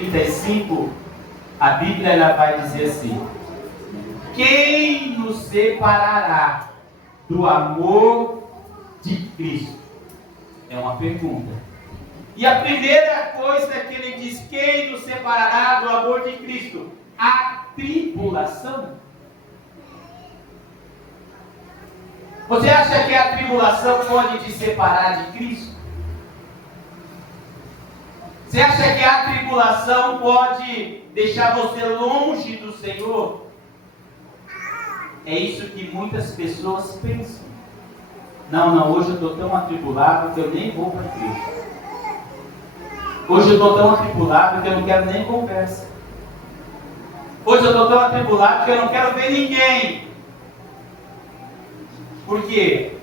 35, a Bíblia ela vai dizer assim: quem nos separará do amor de Cristo? É uma pergunta. E a primeira coisa que ele diz: quem nos separará do amor de Cristo? A tribulação. Você acha que a tribulação pode te separar de Cristo? Você acha que a tribulação pode deixar você longe do Senhor? É isso que muitas pessoas pensam. Não, hoje eu estou tão atribulado que eu nem vou para a igreja. Hoje eu estou tão atribulado que eu não quero nem conversa. Hoje eu estou tão atribulado que eu não quero ver ninguém. Por quê?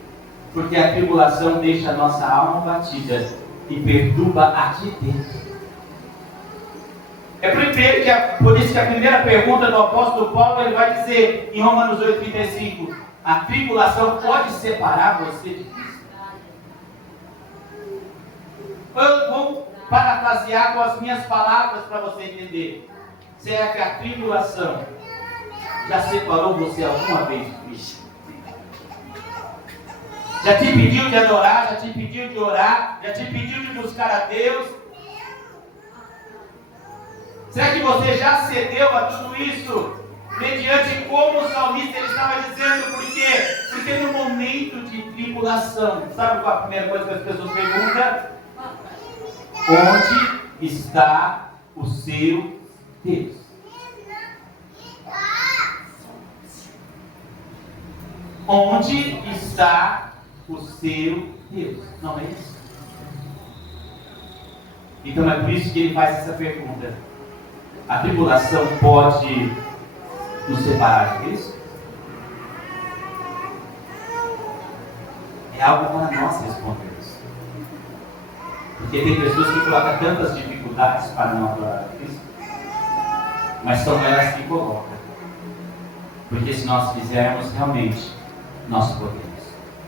Porque a tribulação deixa a nossa alma batida e perturba aqui dentro. Por isso que a primeira pergunta do apóstolo Paulo, ele vai dizer em Romanos 8,35: a tribulação pode separar você de Cristo? Eu vou parafrasear com as minhas palavras para você entender. Será que a tribulação já separou você alguma vez de Cristo? Já te pediu de adorar, já te pediu de orar, já te pediu de buscar a Deus? Será que você já cedeu a tudo isso? Mediante como o salmista ele estava dizendo, por quê? Porque no momento de tribulação, sabe qual a primeira coisa que as pessoas perguntam? Onde está o seu Deus? Onde está o seu Deus? Não é isso? Então é por isso que ele faz essa pergunta. A tribulação pode nos separar de Cristo? É algo para nós respondermos. Porque tem pessoas que colocam tantas dificuldades para não adorar a Cristo, mas são elas que colocam. Porque se nós quisermos, realmente, nós podemos.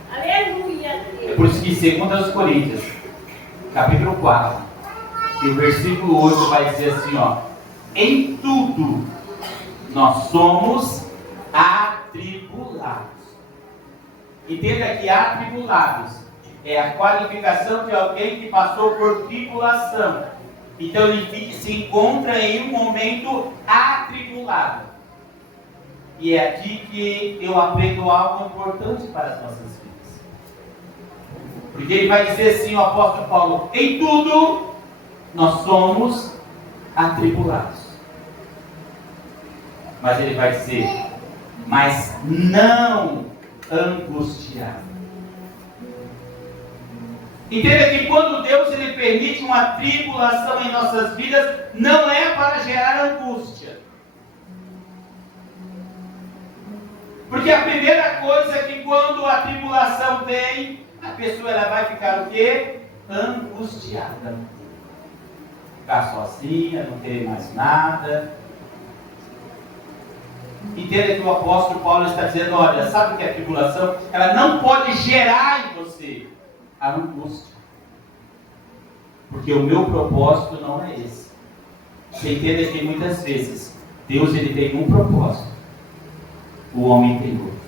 Aleluia! É por isso que 2 Coríntios, capítulo 4, e o versículo 8 vai dizer assim, em tudo nós somos atribulados. Entenda que atribulados é a qualificação de alguém que passou por tribulação. Então ele se encontra em um momento atribulado. E é aqui que eu aprendo algo importante para as nossas vidas. Porque ele vai dizer assim, o apóstolo Paulo: em tudo nós somos atribulados. Mas ele vai dizer: mas não angustiados. Entenda que quando Deus ele permite uma tribulação em nossas vidas, não é para gerar angústia. Porque a primeira coisa é que quando a tribulação vem, a pessoa ela vai ficar o quê? Angustiada. Ficar sozinha, não ter mais nada. Entenda que o apóstolo Paulo está dizendo: olha, sabe o que é a tribulação? Ela não pode gerar em você a angústia. Porque o meu propósito não é esse. Você entenda que muitas vezes Deus ele tem um propósito, o homem tem outro.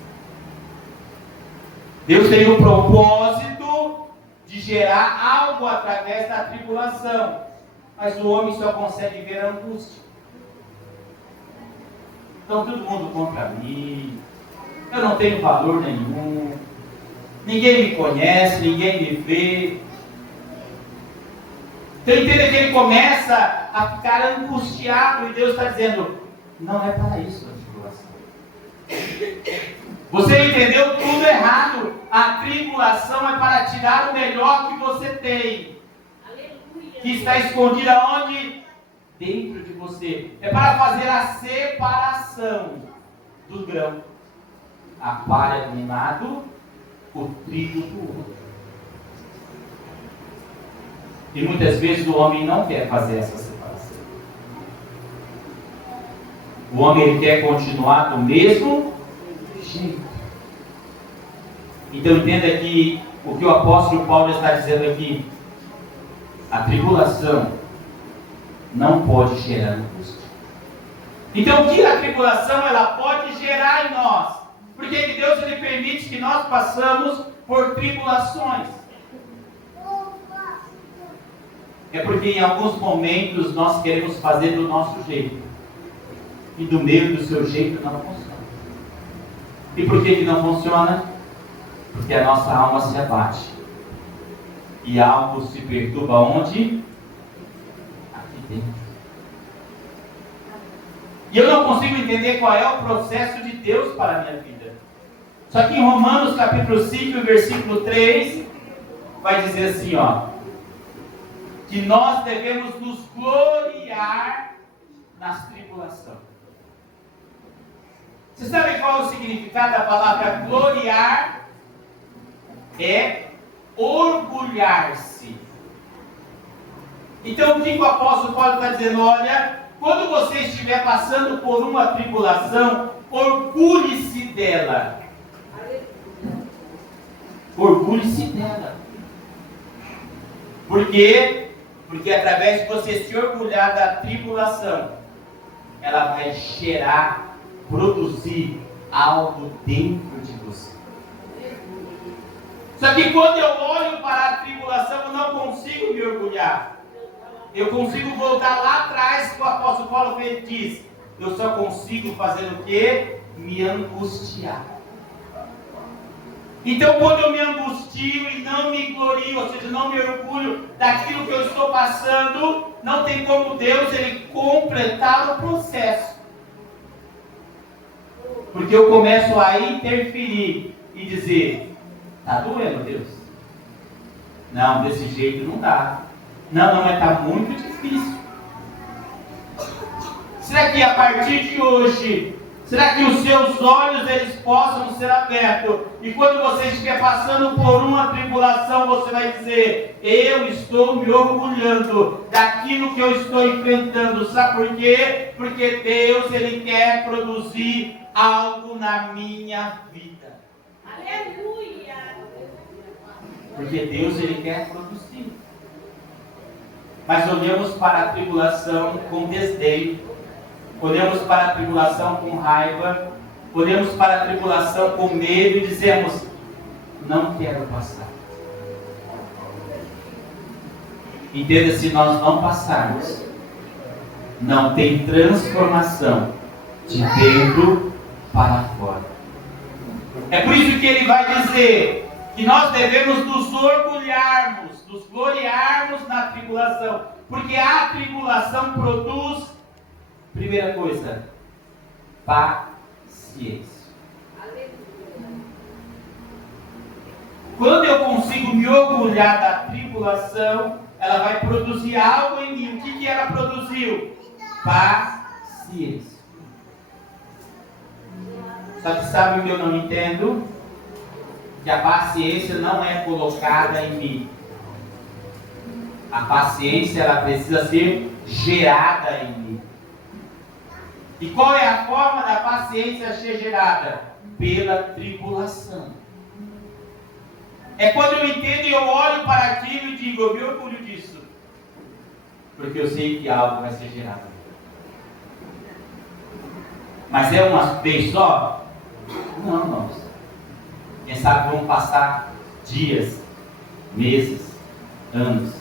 Deus tem o propósito de gerar algo através da tribulação, mas o homem só consegue ver a angústia. Então todo mundo contra mim, eu não tenho valor nenhum, ninguém me conhece, ninguém me vê. Então entenda que ele começa a ficar angustiado e Deus está dizendo: não é para isso a tribulação. Você entendeu tudo errado. A tribulação é para tirar o melhor que você tem. Aleluia. Que está escondido aonde? Dentro de você. É para fazer a separação do grão. A palha de um lado, o trigo do outro. E muitas vezes o homem não quer fazer essa separação. O homem ele quer continuar do mesmo jeito. Então entenda que o que o apóstolo Paulo está dizendo aqui: a tribulação não pode gerar angústia. Então, o que a tribulação ela pode gerar em nós? Porque que Deus ele permite que nós passamos por tribulações? É porque em alguns momentos nós queremos fazer do nosso jeito. E do meio do seu jeito não funciona. E por que não funciona? Porque a nossa alma se abate. E algo se perturba onde? Aqui dentro. E eu não consigo entender qual é o processo de Deus para a minha vida. Só que em Romanos capítulo 5, versículo 3, vai dizer assim, que nós devemos nos gloriar nas tribulações. Você sabe qual é o significado da palavra gloriar? É orgulhar-se. Então o que o apóstolo Paulo está dizendo? Olha, quando você estiver passando por uma tribulação, orgulhe-se dela. Orgulhe-se dela. Por quê? Porque através de você se orgulhar da tribulação, ela vai gerar, produzir algo dentro de você. Só que quando eu olho para a tribulação, eu não consigo me orgulhar. Eu consigo voltar lá atrás que o apóstolo Paulo diz. Eu só consigo fazer o quê? Me angustiar. Então quando eu me angustio e não me glorio, ou seja, não me orgulho daquilo que eu estou passando, não tem como Deus ele completar o processo. Porque eu começo a interferir e dizer, está doendo, Deus? Não, desse jeito não dá. Não, mas está muito difícil. Será que a partir de hoje, será que os seus olhos eles possam ser abertos? E quando você estiver passando por uma tribulação, você vai dizer, eu estou me orgulhando daquilo que eu estou enfrentando. Sabe por quê? Porque Deus ele quer produzir algo na minha vida. Aleluia! Porque Deus ele quer produzir. Mas olhamos para a tribulação com desdém, olhamos para a tribulação com raiva, olhamos para a tribulação com medo e dizemos, não quero passar. Entenda, se nós não passarmos, não tem transformação de dentro para fora. É por isso que ele vai dizer que nós devemos nos orgulharmos, nos gloriarmos na tribulação, porque a tribulação produz, primeira coisa, paciência. Quando eu consigo me orgulhar da tribulação, ela vai produzir algo em mim. O que ela produziu? Paciência. Só que sabe o que eu não entendo? Que a paciência não é colocada em mim. A paciência ela precisa ser gerada em mim. E qual é a forma da paciência ser gerada? Pela tribulação. É quando eu entendo e eu olho para aquilo e digo, eu me orgulho disso. Porque eu sei que algo vai ser gerado. Mas é uma vez só? Não, irmãos. Quem sabe vão passar dias, meses, anos,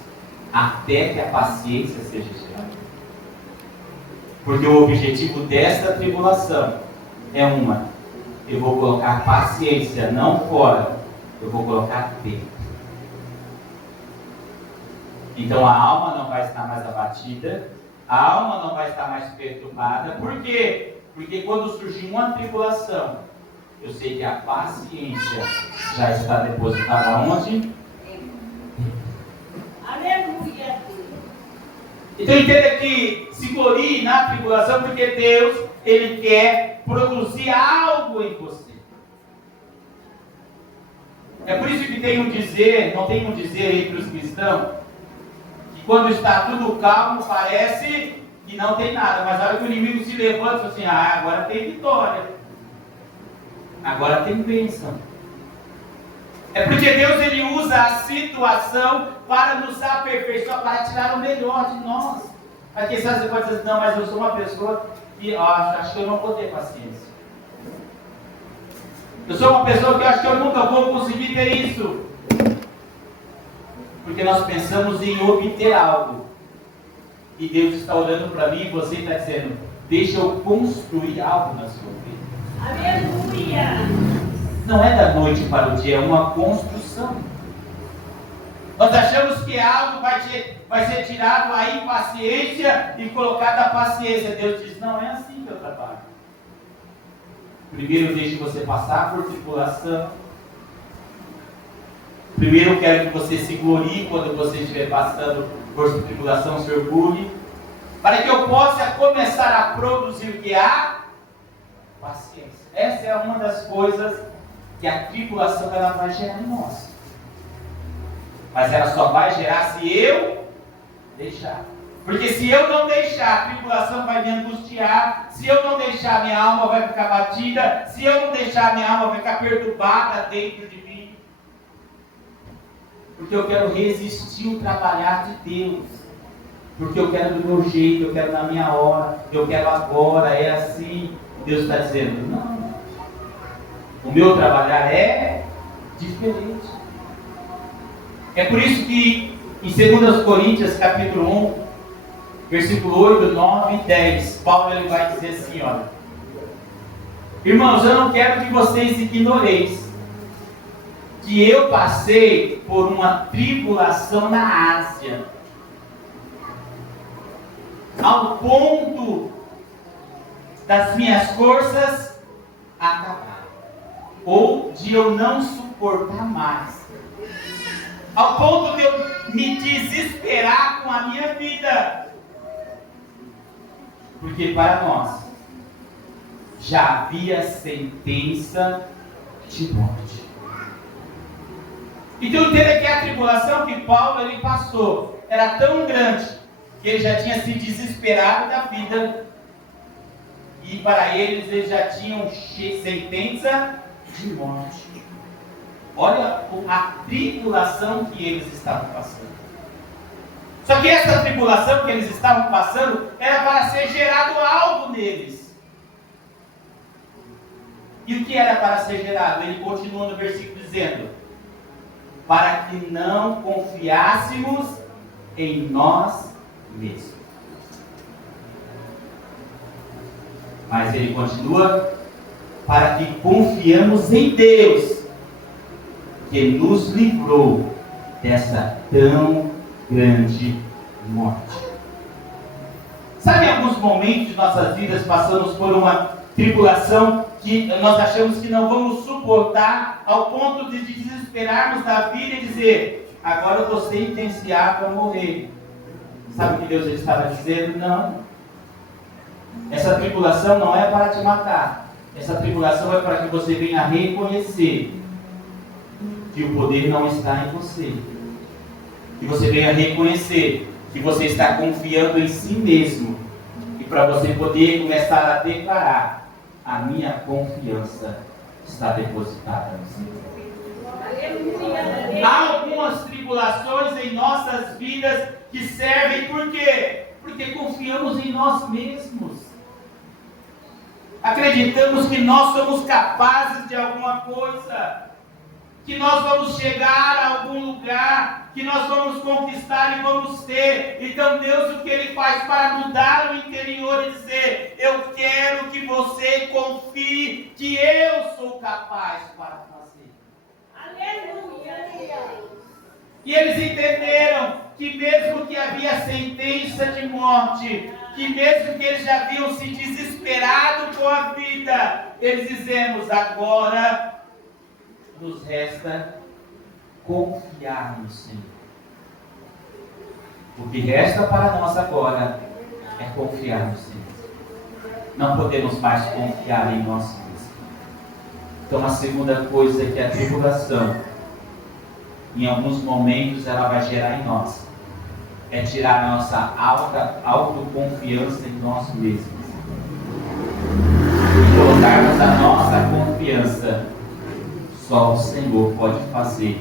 até que a paciência seja gerada. Porque o objetivo desta tribulação é eu vou colocar paciência não fora, eu vou colocar dentro. Então a alma não vai estar mais abatida, a alma não vai estar mais perturbada. Por quê? Porque quando surgir uma tribulação, eu sei que a paciência já está depositada onde? Aleluia! Então entenda que se glorie na tribulação, porque Deus, ele quer produzir algo em você. É por isso que tem não tem um dizer entre os cristãos, que quando está tudo calmo, parece que não tem nada, mas a hora que o inimigo se levanta e fala assim, agora tem vitória, agora tem bênção. É porque Deus ele usa a situação para nos aperfeiçoar, para tirar o melhor de nós. Mas quem sabe você pode dizer, não, mas eu sou uma pessoa que acho que eu não vou ter paciência. Eu sou uma pessoa que acho que eu nunca vou conseguir ter isso. Porque nós pensamos em obter algo. E Deus está olhando para mim e você está dizendo, deixa eu construir algo na sua vida. Aleluia! Não é da noite para o dia, é uma construção. Nós achamos que algo vai ser tirado a impaciência e colocado a paciência. Deus diz, não é assim que eu trabalho. Primeiro eu deixo você passar por tribulação. Primeiro eu quero que você se glorie quando você estiver passando por tribulação, se orgulhe. Para que eu possa começar a produzir o que há? Paciência. Essa é uma das coisas que a tribulação ela vai gerar em nós. Mas ela só vai gerar se eu deixar. Porque se eu não deixar, a tribulação vai me angustiar. Se eu não deixar, minha alma vai ficar batida. Se eu não deixar, minha alma vai ficar perturbada dentro de mim. Porque eu quero resistir o trabalhar de Deus. Porque eu quero do meu jeito, eu quero na minha hora, eu quero agora, é assim. Deus está dizendo, não. O meu trabalhar é diferente. É por isso que em 2 Coríntios capítulo 1, versículo 8, 9 e 10, Paulo ele vai dizer assim, olha. Irmãos, eu não quero que vocês ignoreis que eu passei por uma tribulação na Ásia, ao ponto das minhas forças acabarem, ou de eu não suportar mais, ao ponto de eu me desesperar com a minha vida, porque para nós já havia sentença de morte. Então entenda que a tribulação que Paulo ele passou era tão grande que ele já tinha se desesperado da vida e para eles já tinham sentença de morte. Olha a tribulação que eles estavam passando. Só que essa tribulação que eles estavam passando era para ser gerado algo neles. E o que era para ser gerado? Ele continua no versículo dizendo, para que não confiássemos em nós mesmos. Mas ele continua, para que confiamos em Deus, que nos livrou dessa tão grande morte. Sabe, em alguns momentos de nossas vidas passamos por uma tribulação que nós achamos que não vamos suportar, ao ponto de desesperarmos da vida e dizer, agora eu estou sentenciado a morrer. Sabe o que Deus estava dizendo? Não. Essa tribulação não é para te matar. Essa tribulação é para que você venha reconhecer que o poder não está em você. Que você venha reconhecer que você está confiando em si mesmo. E para você poder começar a declarar, a minha confiança está depositada no Senhor. Há algumas tribulações em nossas vidas que servem por quê? Porque confiamos em nós mesmos. Acreditamos que nós somos capazes de alguma coisa, que nós vamos chegar a algum lugar, que nós vamos conquistar e vamos ter. Então Deus, o que Ele faz para mudar o interior e dizer, eu quero que você confie que eu sou capaz para fazer. Aleluia! E eles entenderam que mesmo que havia sentença de morte, que mesmo que eles já haviam se desesperado com a vida, eles dizemos, agora nos resta confiar no Senhor. O que resta para nós agora é confiar no Senhor. Não podemos mais confiar em nós mesmos. Então a segunda coisa é que a tribulação, em alguns momentos ela vai gerar em nós, é tirar a nossa autoconfiança em nós mesmos. E colocarmos a nossa confiança. Só o Senhor pode fazer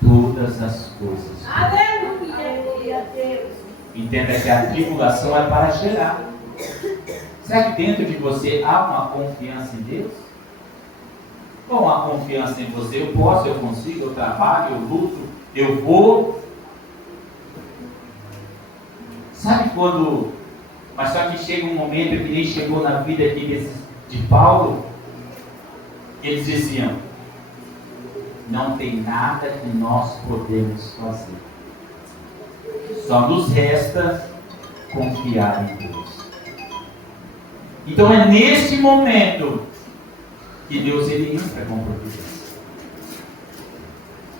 todas as coisas. Aleluia, Deus. Entenda que a tribulação é para gerar. Será que dentro de você há uma confiança em Deus? Ou há confiança em você? Eu posso, eu consigo, eu trabalho, eu luto, eu vou. Sabe quando... Mas só que chega um momento que nem chegou na vida aqui de Paulo, eles diziam: não tem nada que nós podemos fazer. Só nos resta confiar em Deus. Então é neste momento que Deus ele entra com providência.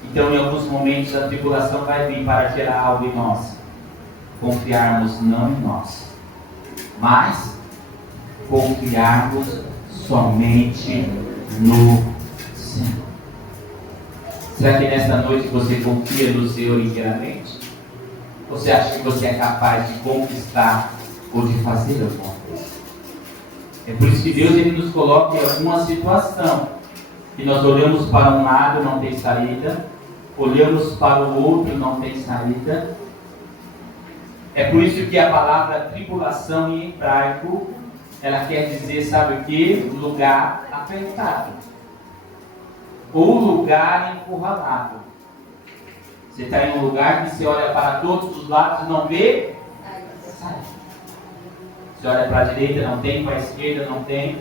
Então em alguns momentos a tribulação vai vir para gerar algo em nós. Confiarmos não em nós, mas confiarmos somente no Senhor. Será que nesta noite você confia no Senhor inteiramente? Você acha que você é capaz de conquistar ou de fazer alguma coisa? É por isso que Deus ele nos coloca em alguma situação que nós olhamos para um lado, não tem saída, olhamos para o outro, não tem saída. É por isso que a palavra tribulação em hebraico, ela quer dizer, sabe o que? Lugar apertado. Ou lugar encurralado. Você está em um lugar que você olha para todos os lados e não vê saída. Você olha para a direita, não tem, para a esquerda, não tem.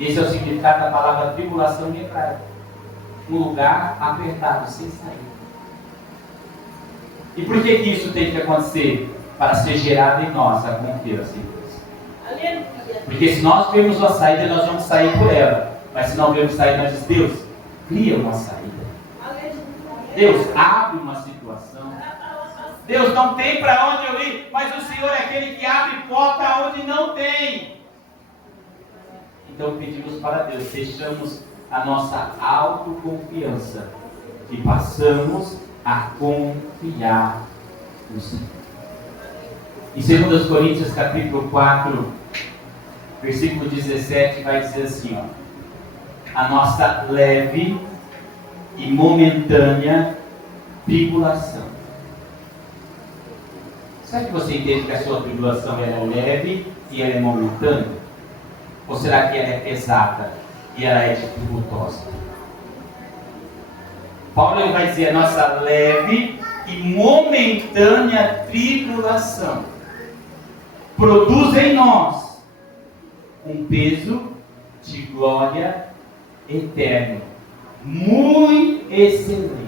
Esse é o significado da palavra tribulação em hebraico. Um lugar apertado, sem saída. E por que isso tem que acontecer? Para ser gerado em nós a confiança em Deus. Aleluia. Porque se nós vemos uma saída, nós vamos sair por ela. Mas se não vemos saída, nós dizemos: Deus, cria uma saída. Deus, abre uma situação. Deus, não tem para onde eu ir, mas o Senhor é aquele que abre porta onde não tem. Então pedimos para Deus, deixamos a nossa autoconfiança e passamos a confiar no Senhor. Em 2 Coríntios capítulo 4, versículo 17, vai dizer assim, ó: a nossa leve e momentânea tribulação. Será que você entende que a sua tribulação ela é leve e ela é momentânea? Ou será que ela é pesada e ela é dificultosa? Paulo ele vai dizer: a nossa leve e momentânea tribulação produz em nós um peso de glória eterno, muito excelente.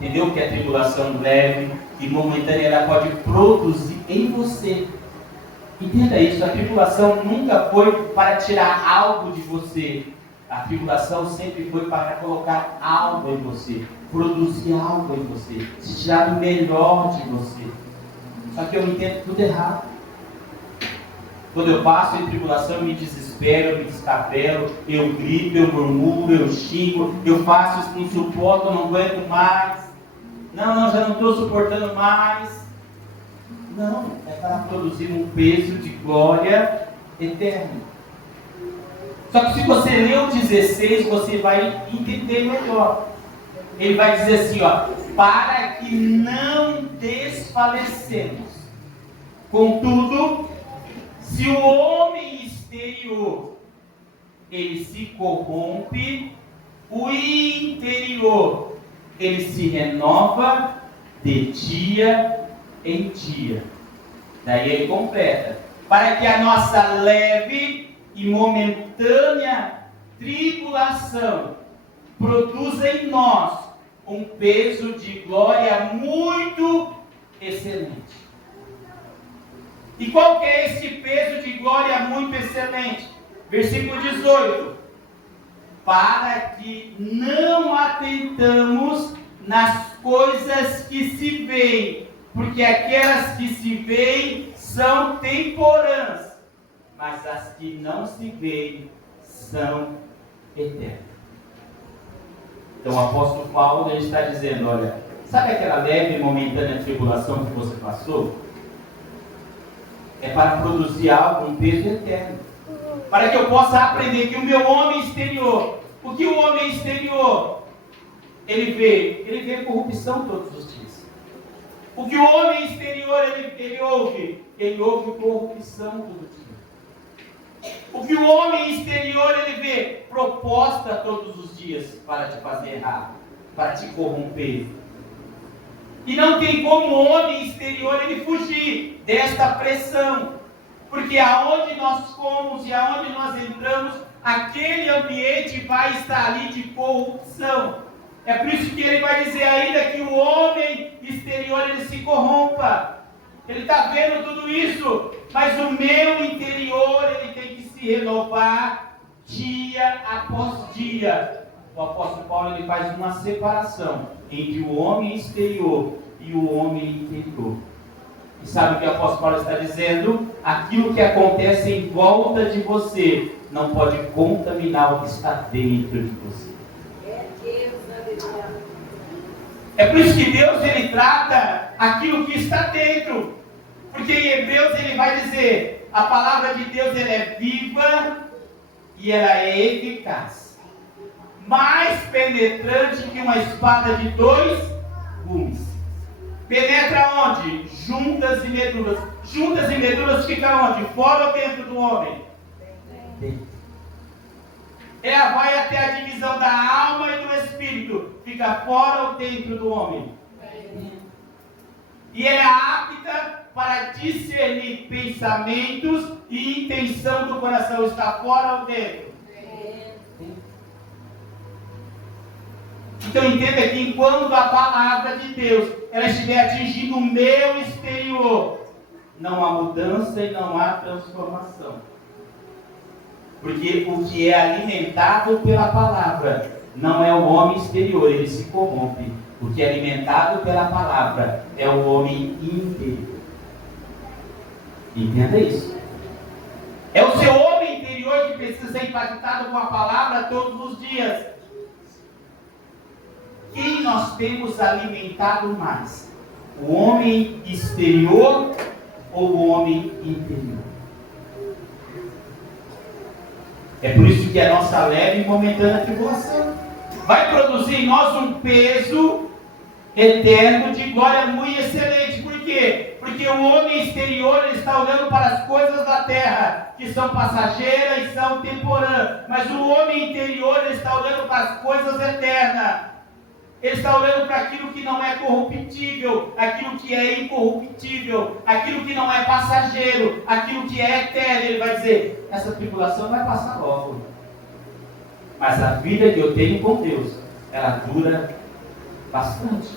Entendeu que a tribulação leve e momentânea ela pode produzir em você? Entenda isso, a tribulação nunca foi para tirar algo de você. A tribulação sempre foi para colocar algo em você, produzir algo em você, se tirar o melhor de você. Só que eu entendo tudo errado. Quando eu passo em tribulação, eu me desespero, eu me descabelo, eu grito, eu murmuro, eu xingo, eu faço isso, não suporto, eu não aguento mais. Não, já não estou suportando mais. Não, é para produzir um peso de glória eterna. Só que se você ler o 16, você vai entender melhor. Ele vai dizer assim, ó: para que não desfalecemos. Contudo, se o homem exterior ele se corrompe, o interior ele se renova de dia em dia. Daí ele completa: para que a nossa leve e momentânea tribulação produza em nós um peso de glória muito excelente. E qual que é esse peso de glória muito excelente? Versículo 18: para que não atentamos nas coisas que se veem, porque aquelas que se veem são temporãs, mas as que não se veem são eternas. Então o apóstolo Paulo ele está dizendo: olha, sabe aquela leve e momentânea tribulação que você passou? É para produzir algo, um peso eterno. Para que eu possa aprender que o meu homem exterior, o que o homem exterior, ele vê corrupção todos os dias. O que o homem exterior ele ouve? Ele ouve corrupção todo dia. O que o homem exterior ele vê? Proposta todos os dias para te fazer errar, para te corromper. E não tem como o homem exterior ele fugir desta pressão. Porque aonde nós fomos e aonde nós entramos, aquele ambiente vai estar ali de corrupção. É por isso que ele vai dizer ainda que o homem exterior ele se corrompa. Ele está vendo tudo isso, mas o meu interior ele tem que se renovar dia após dia. O apóstolo Paulo ele faz uma separação entre o homem exterior e o homem interior. E sabe o que o apóstolo Paulo está dizendo? Aquilo que acontece em volta de você não pode contaminar o que está dentro de você. É por isso que Deus ele trata aquilo que está dentro. Porque em Hebreus ele vai dizer, a palavra de Deus ela é viva e ela é eficaz. Mais penetrante que uma espada de 2 gumes. Penetra onde? Juntas e medulas. Juntas e medulas ficam onde? Fora ou dentro do homem? Dentro. Ela vai até a divisão da alma e do espírito. Fica fora ou dentro do homem? E ela é apta para discernir pensamentos e intenção do coração. Está fora ou dentro? Então entenda que enquanto a palavra de Deus ela estiver atingindo o meu exterior, não há mudança e não há transformação. Porque o que é alimentado pela palavra não é o homem exterior, ele se corrompe. O que é alimentado pela palavra é o homem interior. Entenda isso. É o seu homem interior que precisa ser impactado com a palavra todos os dias. Quem nós temos alimentado mais? O homem exterior ou o homem interior? É por isso que a nossa leve e momentânea tribulação vai produzir em nós um peso eterno de glória muito excelente. Por quê? Porque o homem exterior ele está olhando para as coisas da terra, que são passageiras e são temporâneas. Mas o homem interior ele está olhando para as coisas eternas. Ele está olhando para aquilo que não é corruptível, aquilo que é incorruptível, aquilo que não é passageiro, aquilo que é eterno. Ele vai dizer, essa tribulação vai passar logo. Mas a vida que eu tenho com Deus, ela dura bastante.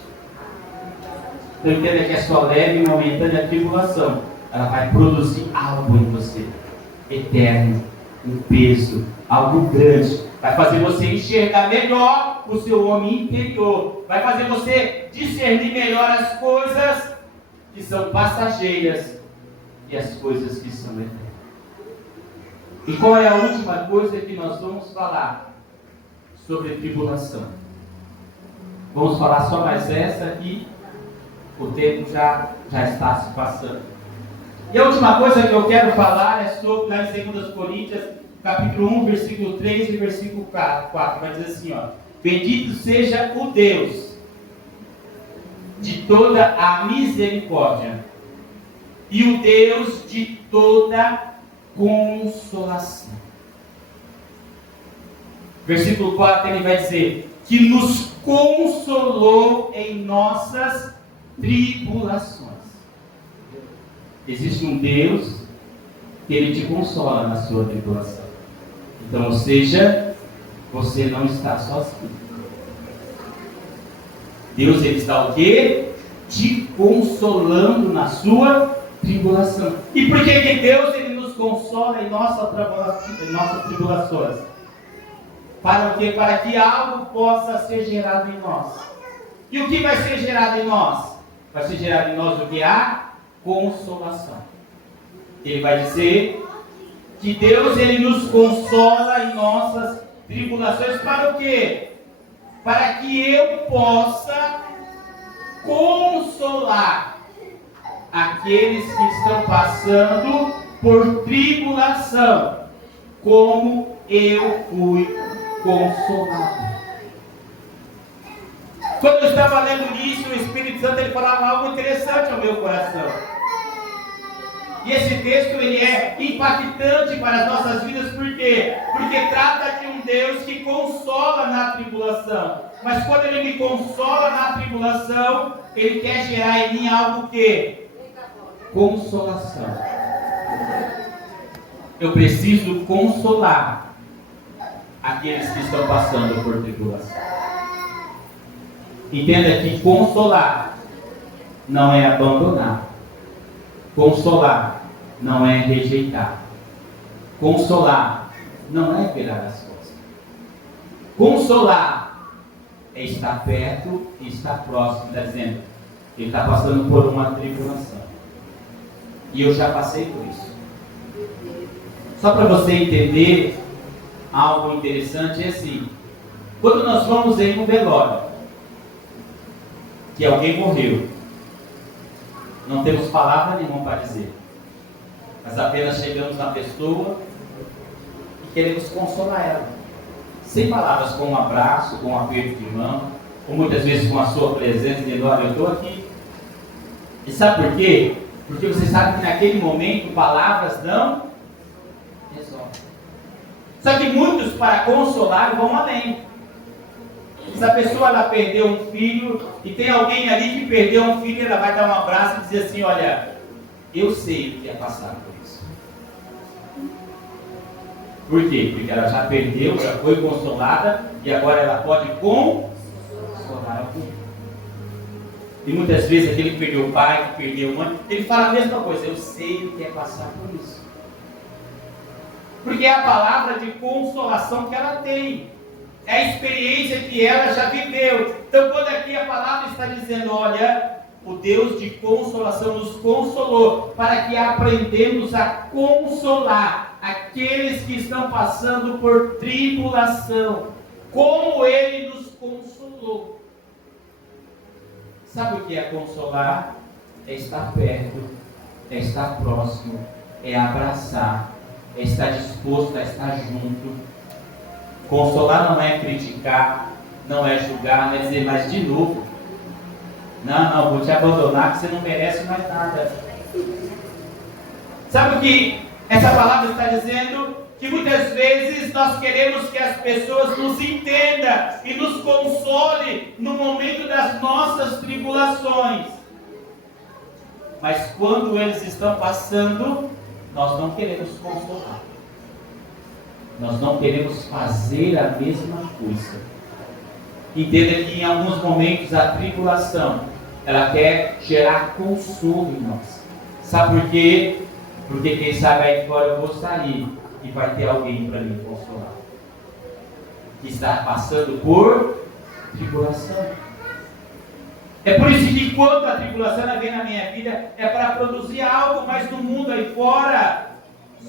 Então entenda que a sua leve e momentânea tribulação, ela vai produzir algo em você, eterno, um peso, algo grande. Vai fazer você enxergar melhor o seu homem interior. Vai fazer você discernir melhor as coisas que são passageiras e as coisas que são eternas. E qual é a última coisa que nós vamos falar sobre tribulação? Vamos falar só mais essa aqui. O tempo já está se passando. E a última coisa que eu quero falar é sobre, lá em 2 Coríntios, capítulo 1, versículo 3 e versículo 4. Vai dizer assim, ó. Bendito seja o Deus de toda a misericórdia e o Deus de toda consolação. Versículo 4 ele vai dizer que nos consolou em nossas tribulações. Existe um Deus que ele te consola na sua tribulação. Então, ou seja, você não está sozinho. Deus ele está o quê? Te consolando na sua tribulação. E por que Deus ele nos consola em nossas tribulações? Para o quê? Para que algo possa ser gerado em nós. E o que vai ser gerado em nós? Vai ser gerado em nós o que? A consolação. Ele vai dizer que Deus ele nos consola em nossas tribulações para o quê? Para que eu possa consolar aqueles que estão passando por tribulação, como eu fui consolado. Quando eu estava lendo isso, o Espírito Santo ele falava algo interessante ao meu coração. E esse texto ele é impactante para as nossas vidas, por quê? Porque trata de um Deus que consola na tribulação. Mas quando ele me consola na tribulação, ele quer gerar em mim algo que? Consolação. Eu preciso consolar aqueles que estão passando por tribulação. Entenda que consolar não é abandonar. Consolar não é rejeitar. Consolar não é virar as costas. Consolar é estar perto e estar próximo. Está dizendo, ele está passando por uma tribulação. E eu já passei por isso. Só para você entender algo interessante é assim: quando nós vamos em um velório, que alguém morreu, não temos palavra nenhuma para dizer, mas apenas chegamos na pessoa e queremos consolar ela, sem palavras, com um abraço, com um aperto de mão, ou muitas vezes com a sua presença, dizendo: olha, eu estou aqui. E sabe por quê? Porque você sabe que naquele momento palavras não resolvem. Só que muitos, para consolar, vão além. Se a pessoa ela perdeu um filho e tem alguém ali que perdeu um filho, ela vai dar um abraço e dizer assim: olha, eu sei o que é passar por isso. Por quê? Porque ela já perdeu, já foi consolada e agora ela pode consolar alguém. E muitas vezes aquele que perdeu o pai, que perdeu a mãe, ele fala a mesma coisa: eu sei o que é passar por isso. Porque é a palavra de consolação que ela tem. É a experiência que ela já viveu. Então, quando aqui a palavra está dizendo: olha, o Deus de consolação nos consolou, para que aprendemos a consolar aqueles que estão passando por tribulação, como Ele nos consolou. Sabe o que é consolar? É estar perto, é estar próximo, é abraçar, é estar disposto a estar junto. Consolar não é criticar, não é julgar, não é dizer: mas de novo, não, vou te abandonar que você não merece mais nada. Sabe o que essa palavra está dizendo? Que muitas vezes nós queremos que as pessoas nos entendam e nos console no momento das nossas tribulações. Mas quando eles estão passando, nós não queremos consolar. Nós não queremos fazer a mesma coisa. Entenda que em alguns momentos a tribulação, ela quer gerar consolo em nós. Sabe por quê? Porque quem sabe aí fora eu vou sair e vai ter alguém para me consolar, que está passando por tribulação. É por isso que quando a tribulação ela vem na minha vida, é para produzir algo, mas no mundo aí fora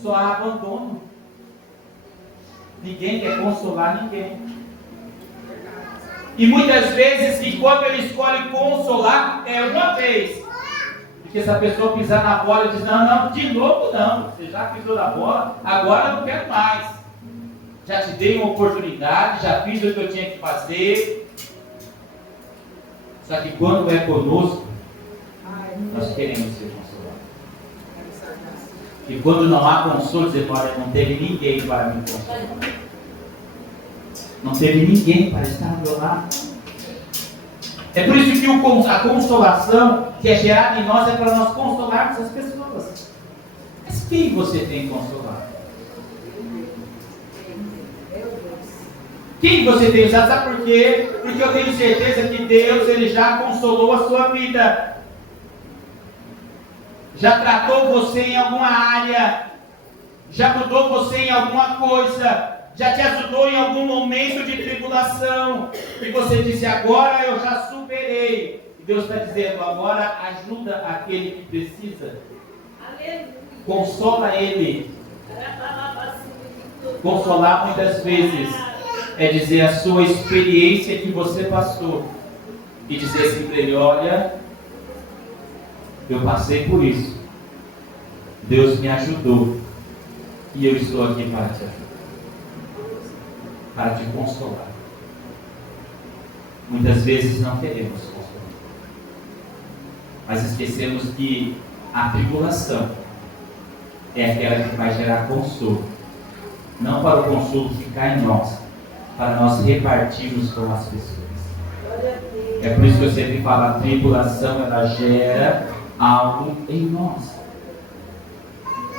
só há abandono. Ninguém quer consolar ninguém. E muitas vezes, que quando ele escolhe consolar, é uma vez. Porque se a pessoa pisar na bola e diz: não, de novo não, você já pisou na bola, agora não quero mais. Já te dei uma oportunidade, já fiz o que eu tinha que fazer. Só que quando é conosco, nós queremos ser consolados. E quando não há consolo, você fala: não teve ninguém para me consolar. Não teve ninguém para estar ao meu lado. É por isso que a consolação que é gerada em nós é para nós consolarmos as pessoas. Mas quem você tem consolado? Quem você tem usado? Sabe por quê? Porque eu tenho certeza que Deus ele já consolou a sua vida. Já tratou você em alguma área. Já mudou você em alguma coisa. Já te ajudou em algum momento de tribulação. E você disse: agora eu já superei. E Deus está dizendo: agora ajuda aquele que precisa. Aleluia. Consola ele. Consolar muitas vezes é dizer a sua experiência que você passou. E dizer assim para ele: olha, eu passei por isso. Deus me ajudou. E eu estou aqui para te ajudar. Para te consolar. Muitas vezes não queremos consolo, mas esquecemos que a tribulação é aquela que vai gerar consolo, não para o consolo ficar em nós, para nós repartirmos com as pessoas. É por isso que eu sempre falo, a tribulação ela gera algo em nós.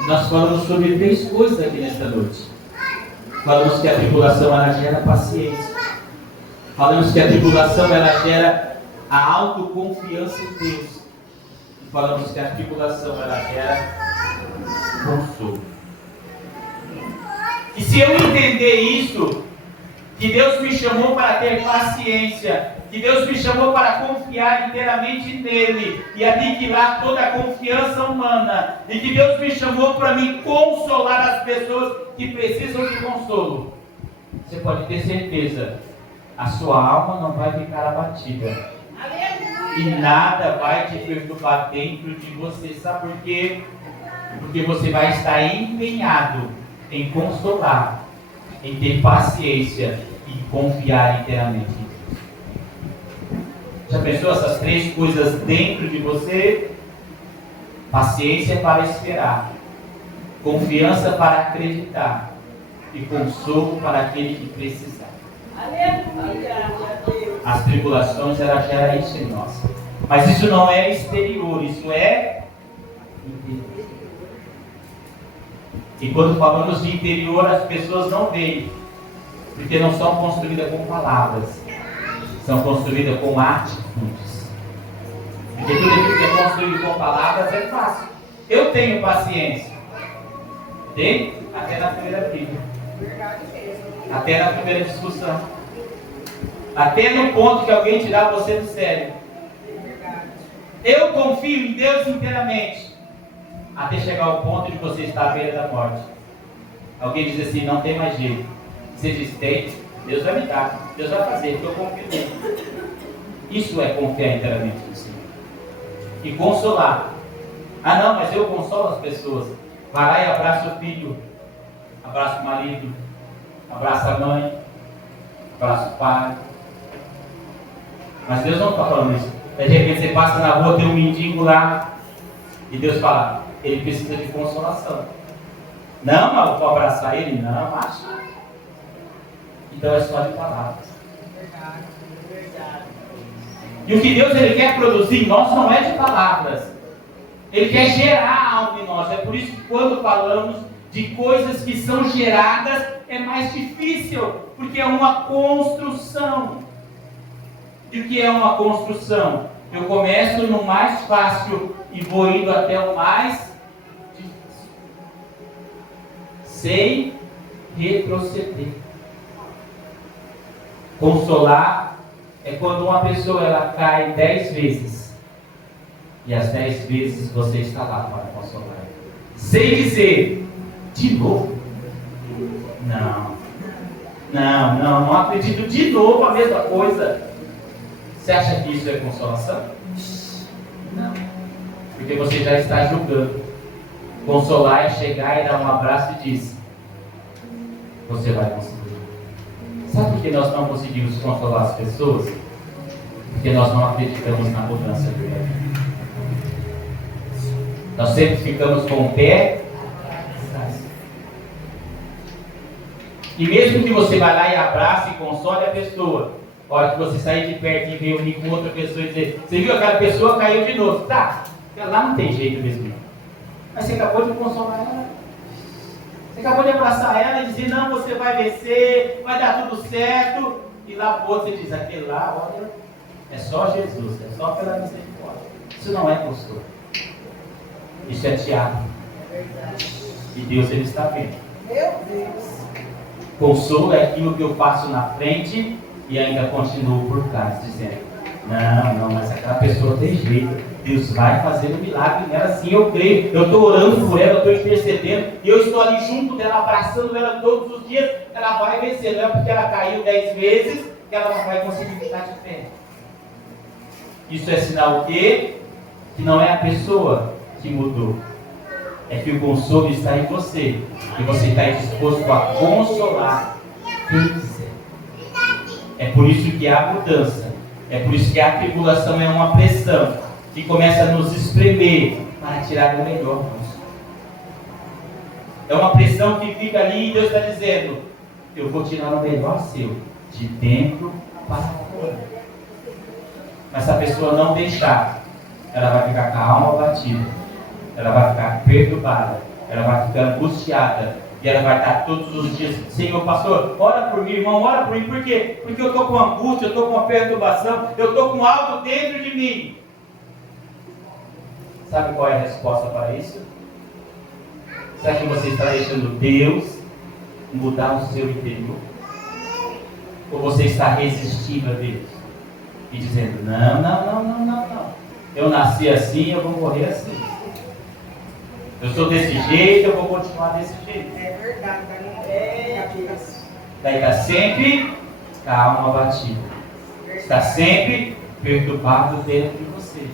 Nós falamos sobre 3 coisas aqui nesta noite. Falamos que a tribulação ela gera paciência. Falamos que a tribulação ela gera a autoconfiança em Deus. E falamos que a tribulação ela gera consolo. E se eu entender isso, que Deus me chamou para ter paciência, que Deus me chamou para confiar inteiramente nele e aniquilar toda a confiança humana, e que Deus me chamou para me consolar as pessoas que precisam de consolo, você pode ter certeza, a sua alma não vai ficar abatida. E nada vai te perturbar dentro de você. Sabe por quê? Porque você vai estar empenhado em consolar, em ter paciência e confiar inteiramente em Deus. Já pensou essas 3 coisas dentro de você? Paciência para esperar, confiança para acreditar e consolo para aquele que precisar. Aleluia. As tribulações ela gera isso em nós, mas isso não é exterior, isso é interior. E quando falamos de interior, as pessoas não veem, porque não são construídas com palavras, são construídas com atitudes. Porque tudo aquilo que é construído com palavras é fácil. Eu tenho paciência. Tenho até na primeira briga. Até na primeira discussão. Até no ponto que alguém tirar você do sério. Eu confio em Deus inteiramente. Até chegar ao ponto de você estar à beira da morte. Alguém diz assim, não tem mais jeito. Você diz, tem, Deus vai me dar, Deus vai fazer, porque eu confio nele. Isso é confiar inteiramente no Senhor. E consolar. Ah não, mas eu consolo as pessoas. Vai lá e abraça o filho, abraça o marido, abraça a mãe, abraça o pai. Mas Deus não está falando isso. De repente você passa na rua, tem um mendigo lá, e Deus fala, ele precisa de consolação. Não, mas eu vou abraçar ele? Não, acha. Então é só de palavras. E o que Deus ele quer produzir em nós não é de palavras. Ele quer gerar algo em nós. É por isso que quando falamos de coisas que são geradas, é mais difícil, porque é uma construção. E o que é uma construção? Eu começo no mais fácil e vou indo até o mais difícil, sem retroceder. Consolar é quando uma pessoa ela cai 10 vezes e as 10 vezes você está lá para consolar, sem dizer de novo. Não acredito de novo a mesma coisa. Você acha que isso é consolação? Não, porque você já está julgando. Consolar é chegar e dar um abraço e dizer, você vai conseguir. Sabe por que nós não conseguimos consolar as pessoas? Porque nós não acreditamos na mudança de vida. Nós sempre ficamos com o pé atrás. E mesmo que você vá lá e abrace e console a pessoa, a hora que você sair de perto e reunir com outra pessoa e dizer, você viu aquela pessoa, caiu de novo. Tá, lá não tem jeito mesmo. Mas você acabou de consolar ela. Você acabou de abraçar ela e dizer, não, você vai vencer, vai dar tudo certo. E lá você diz, aquele lá, olha, é só Jesus, é só pela misericórdia. Isso não é consolo. Isso é teatro. E Deus ele está vendo. Meu Deus. Consolo é aquilo que eu passo na frente e ainda continuo por trás, dizendo, não, mas aquela pessoa tem jeito. Deus vai fazer um milagre nela, sim, eu creio. Eu estou orando por ela, eu estou intercedendo, e eu estou ali junto dela, abraçando ela todos os dias. Ela vai vencer, não é porque ela caiu 10 vezes que ela não vai conseguir ficar de pé. Isso é sinal o quê? Que não é a pessoa que mudou, é que o consolo está em você, e você está disposto a consolar quem quiser. É por isso que há mudança É por isso que a tribulação é uma pressão que começa a nos espremer para tirar o melhor nosso. É uma pressão que fica ali e Deus está dizendo: eu vou tirar o melhor seu, de dentro para fora. Mas se a pessoa não deixar, ela vai ficar com a alma abatida, ela vai ficar perturbada, ela vai ficar angustiada, e ela vai estar todos os dias: Senhor, pastor, ora por mim, irmão, ora por mim. Por quê? Porque eu estou com angústia, eu estou com uma perturbação, eu estou com algo dentro de mim. Sabe qual é a resposta para isso? Será que você está deixando Deus mudar o seu interior? Ou você está resistindo a Deus e dizendo: não. Eu nasci assim, eu vou morrer assim. Eu sou desse jeito, eu vou continuar desse jeito. É verdade. Daí está sempre com a alma abatida. Está sempre perturbado dentro de você.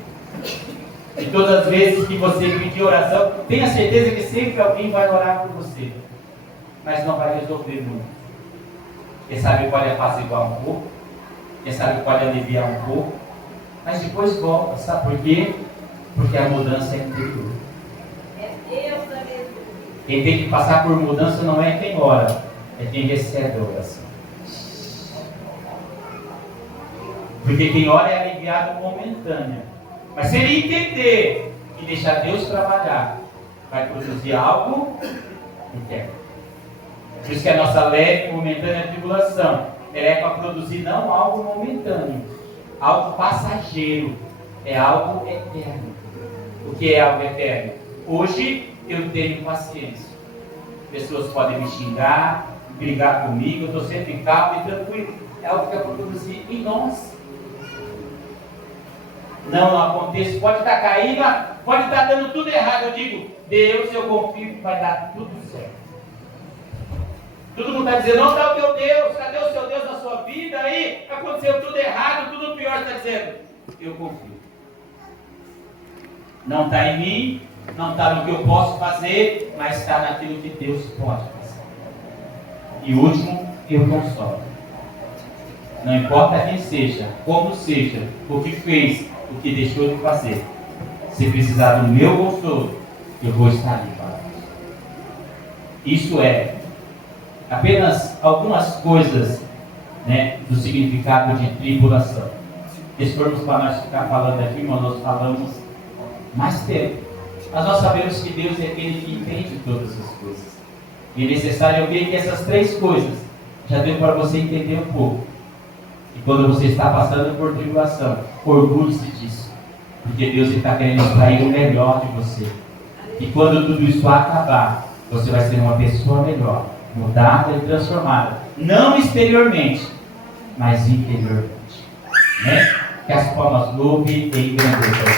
E todas as vezes que você pedir oração, tenha certeza que sempre alguém vai orar por você. Mas não vai resolver muito. Quem sabe pode apaziguar um pouco. Quem sabe pode aliviar um pouco. Mas depois volta. Sabe por quê? Porque a mudança é interior. Quem tem que passar por mudança não é quem ora, é quem recebe a oração. Porque quem ora é aliviado momentâneo. Mas se ele entender e deixar Deus trabalhar, vai produzir algo interno. Por isso que a nossa leve e momentânea tribulação, ela é para produzir não algo momentâneo, algo passageiro, é algo eterno. O que é algo eterno? Hoje eu tenho paciência. Pessoas podem me xingar, brigar comigo, eu estou sempre calmo e tranquilo. É algo que é para produzir em nós. Não aconteça, pode estar caindo, pode estar dando tudo errado. Eu digo: Deus, eu confio que vai dar tudo certo. Todo mundo está dizendo: não está o teu Deus, cadê o seu Deus na sua vida? Aí aconteceu tudo errado, tudo pior. Está dizendo: eu confio. Não está em mim, não está no que eu posso fazer, mas está naquilo que Deus pode fazer. E último, eu consolo. Não importa quem seja, como seja, o que fez, o que deixou de fazer. Se precisar do meu consolo, eu vou estar ali para você. Isso é apenas algumas coisas, né, do significado de tribulação. Se formos para nós ficar falando aqui, irmão, nós falamos mais tempo. Mas nós sabemos que Deus é aquele que entende todas as coisas. E é necessário eu ver que essas três coisas já deu para você entender um pouco. E quando você está passando por tribulação, orgulhe-se disso. Porque Deus está querendo extrair o melhor de você. E quando tudo isso acabar, você vai ser uma pessoa melhor, mudada e transformada. Não exteriormente, mas interiormente. Né? Que as palmas louvem e engrandeçam.